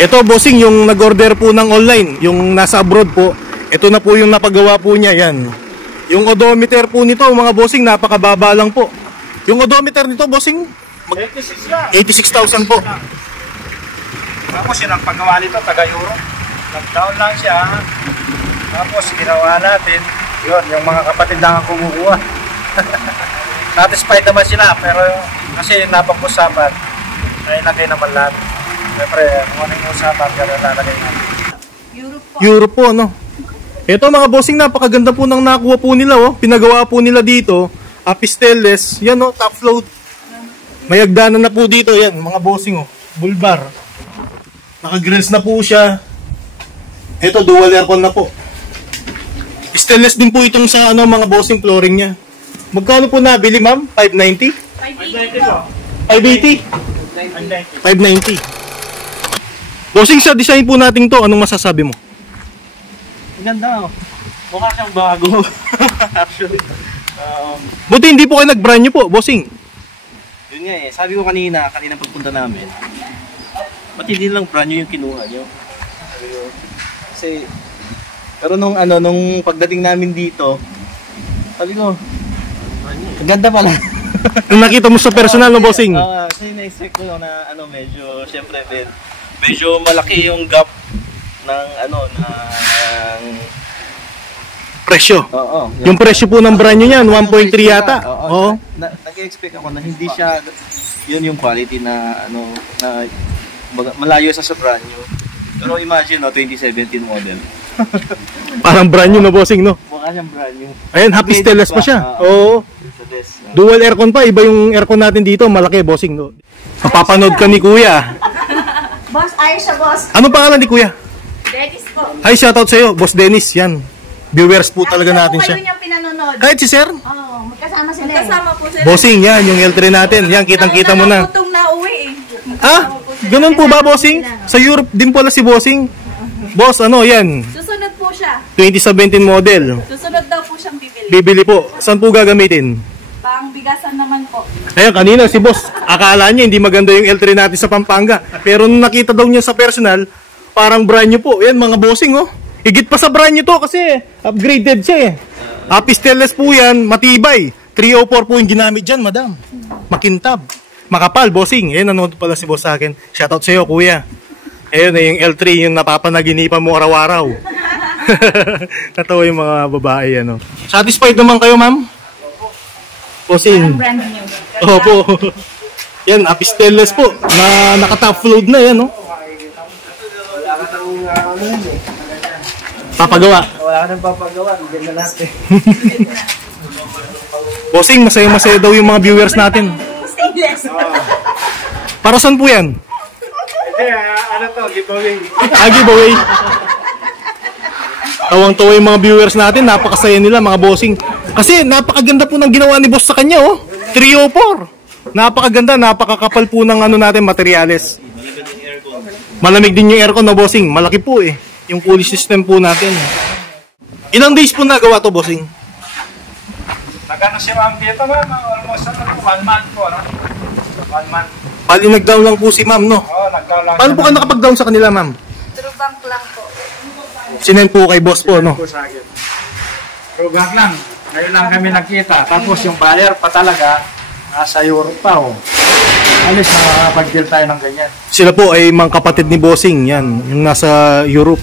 Ito bossing, yung nag-order po ng online, yung nasa abroad po, ito na po yung napagawa po niya, yan. Yung odometer po nito, mga bossing, napakababa lang po. Yung odometer nito, bossing, 86,000 po. Tapos yun ang paggawa nito, taga-Euro. Nag-down lang siya. Tapos ginawa natin, yun, yung mga kapatid lang ang kumukuha. Satisfied naman sila, pero kasi napag-usapan, ay lagay naman lahat. Siyempre, kung ano yung usapan, gano'n lalagay natin. Europe po, no? Ito mga bossing, napakaganda po ng nakuha po nila, oh. Pinagawa po nila dito, Pisteles, yan, oh, top load. May hagdanan na po dito, yan, mga bossing, oh. Bull-bar. Naka-grills na po siya. Ito, dual aircon na po. Stainless din po itong sa ano, mga bossing flooring niya. Magkano po nabili, ma'am? 590? 590 po. 580? 590. Bossing, sa design po natin to, anong masasabi mo? Ganda, oh. Mukha siyang bago. Actually. Buti hindi po kayo nag-brand new po, bossing. Yun nga eh. Sabi ko kanina pagpunta namin, ba't hindi lang brand new yung kinuha nyo? Kasi, pero nung pagdating namin dito, sabi ko, ang ganda pala. Nung nakita mo sa personal, no, bossing? Kasi na-expect ko na medyo, syempre, medyo malaki yung gap ng presyo. Oo. Yung presyo po ng brand new niyan, 1.3 yata. Oo. Nag-expect ako na hindi siya yun yung quality na na malayo sa brand new. Pero imagine 2017 model. Parang brand new na, bossing, no? Mukha siyang brand new. Ayun, happy stainless pa siya. Oo. Dual aircon pa, iba yung aircon natin dito, malaki, bossing, no? Mapapanood ka ni Kuya. Boss, ayos siya, boss. Ano pangalan ni Kuya? Dennis po. Ay, shoutout sa'yo, Boss Dennis, yan. Viewers po talaga natin siya. Kayo niyang pinanonood. Kahit si Sir? Oo, magkasama sila. Magkasama po sila. Bossing, yan, yung L3 natin. Yan, kitang-kita mo na. Nakakutong na uwi eh. Ah, ganun po ba, bossing? Sa Europe din pala si bossing. Boss, ano, yan. Susunod po siya. 2017 model. Susunod daw po siyang bibili. Bibili po. Saan po gagamitin? Pang bigasan naman po. Ayun, kanina si boss, akala niya hindi maganda yung L3 natin sa Pampanga. Pero nung nakita daw niya sa personal, parang brand new po. Yan, mga bossing, oh. Higit pa sa brand new to kasi upgraded siya eh. Pisteles po yan, matibay. 304 po yung ginamit dyan, madam. Makintab. Makapal, bossing. Ayun, nanood pala si boss sa akin. Shoutout sa'yo, kuya. Ayun, yung L3, yung napapanaginipan mo araw-araw. Natawa yung mga babae, ano. Satisfied naman kayo, ma'am? Bossing. Brand new. Opo. Yan, Pisteles po. Na naka-top load na yan, no? Papagawa. Wala ka nang papagawa, hindi na lahat eh. Bossing, masaya-masaya daw yung mga viewers natin. Stainless. Para saan po yan? Hindi, giveaway. Giveaway. Tawang-tawa yung mga viewers natin, napakasaya nila mga bossing. Kasi napakaganda po ng ginawa ni boss sa kanya, oh. 304. Napakaganda, napakakapal po ng natin, materyales. Malamig din yung aircon, no, bossing. Malaki po eh. Yung cooling system po natin. Ilang days po nagawa to, bossing? Nagano si Ma'am dito, ma'am? Almost 1 month po, no? 1 month. Bali, nag-down lang po si ma'am, no? Oo, nag-down lang. Paano po ka nakapag-down sa kanila, ma'am? True bank lang po. Sinend po kay boss po, no? Rugak lang. Ngayon lang kami nakita. Tapos yung buyer pa talaga, nasa Europe pa, oh. Alis na makakapag-deal tayo ng ganyan. Sila po ay mga kapatid ni bossing, yan. Yung nasa Europe.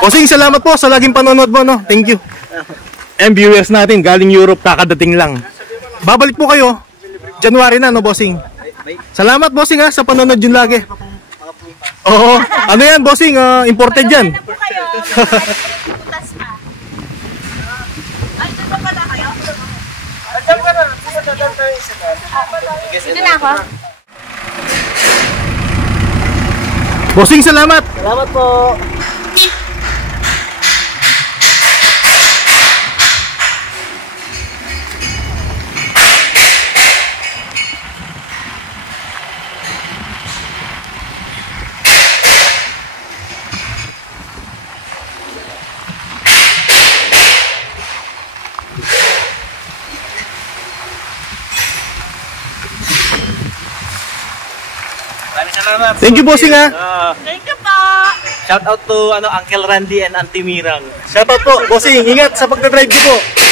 Bossing, salamat po sa laging panonood mo, no? Thank you. And viewers natin, galing Europe, kakadating lang. Babalik po kayo. January na, no, bossing? Salamat, bossing, ha, sa panonood yun lagi. Oo. Ano yan, bossing? Imported yan. Ano po kayo? Putas pa. Ay, dito na pala kayo? Dito na ako. Bossing, salamat. Salamat po. Salamat. Thank you, bossing, ha. Shout out to Uncle Randy and Auntie Mirang. Shoutout po, bossing. Ingat sa pagdadrive niyo po.